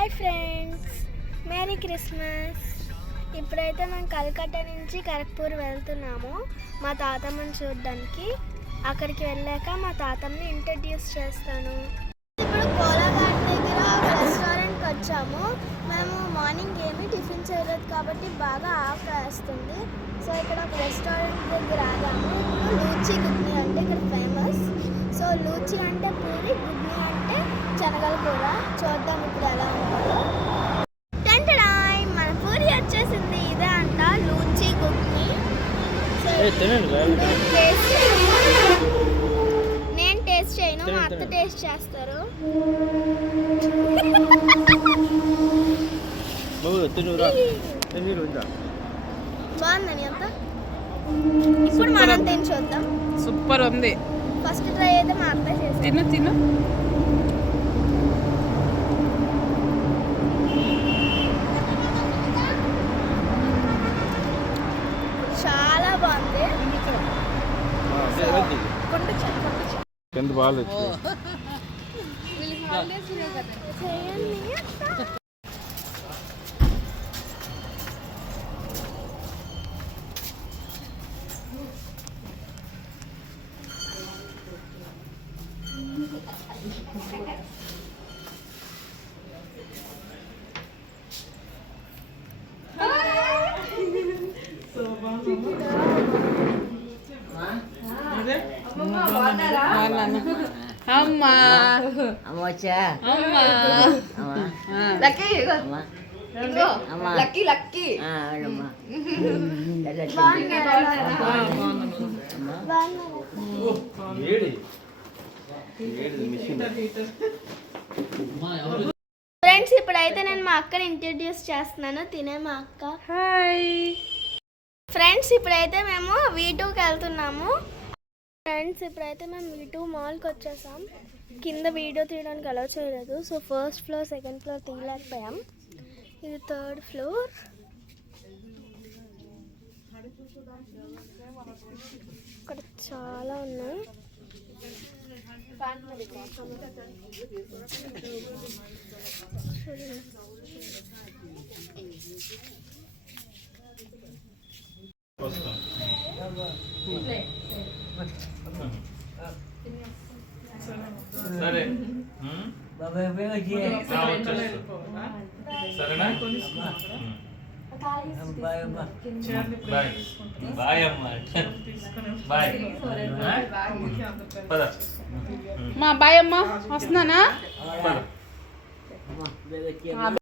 Hi friends, merry Christmas. ఇప్పుడైతే మేము కలకత్తా నుంచి ఖరగ్పూర్ వెళ్తున్నాము మా తాతమ్మని చూడడానికి. అక్కడికి వెళ్ళాక మా తాతమ్మని ఇంట్రడ్యూస్ చేస్తాను. ఇప్పుడు కోలాఘాట్ దగ్గర రెస్టారెంట్కి వచ్చాము. మేము మార్నింగ్ ఏమీ టిఫిన్ చేయలేదు కాబట్టి బాగా ఆకలి వేస్తుంది. సో ఇక్కడ ఒక రెస్టారెంట్ దగ్గర ఆగాము. ఇప్పుడు లూచి గుగ్ని అంటే ఇక్కడ ఫేమస్. సో లూచి అంటే పూరి, గుగ్ని అంటే శనగల కూర. చూద్దాం ఇప్పుడు ఎలా ఉంటుందో. మన పూరి వచ్చేసింది. ఇదే అంట లూచి గుగ్ని. నేను టేస్ట్ చేయను, మా అత్త టేస్ట్ చేస్తారు. బాగుందని అంత. ఇప్పుడు మనం తిని చూద్దాం. సూపర్ ఉంది. ఫస్ట్ ట్రై అయితే మా అత్త చేసి తిను తిను. చాలా బాగుంది. ఎంత బాగా అమ్మా లక్కీ లక్కీ ఫ్రెండ్స్, ఇప్పుడైతే నేను మా అక్కని ఇంట్రడ్యూస్ చేస్తున్నాను. తినే మా అక్క. హాయ్ ఫ్రెండ్స్, ఇప్పుడైతే మేము V2కి వెళ్తున్నాము. ఫ్రెండ్స్, ఇప్పుడైతే మేము V2 మాల్కి వచ్చేసాం. కింద వీడియో తీయడానికి అలౌ చేయలేదు. So first floor, second floor తీయలేకపోయాం. ఇది థర్డ్ ఫ్లోర్. ఇక్కడ చాలా ఉన్నాయి. సరే సరేనా? బాయ్ బాయ్ అమ్మ. బాయ్ పద. మా బాయ్ అమ్మ వస్తున్నానా?